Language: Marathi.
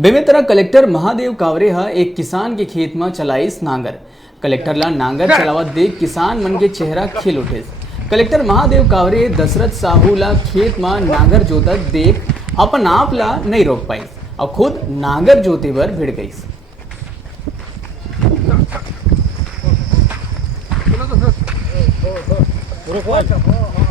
बेमेतरा कलेक्टर महादेव कावरे हा एक किसान के खेत में चलाईस नांगर। कलेक्टर ला नांगर चलावत देख किसान मन के चेहरा खिल उठे। कलेक्टर महादेव कावरे दशरथ साहू ला खेत में नांगर जोतत देख अपन आप ला नहीं रोक पाई और खुद नांगर जोते बर भिड़ गई। बरोबर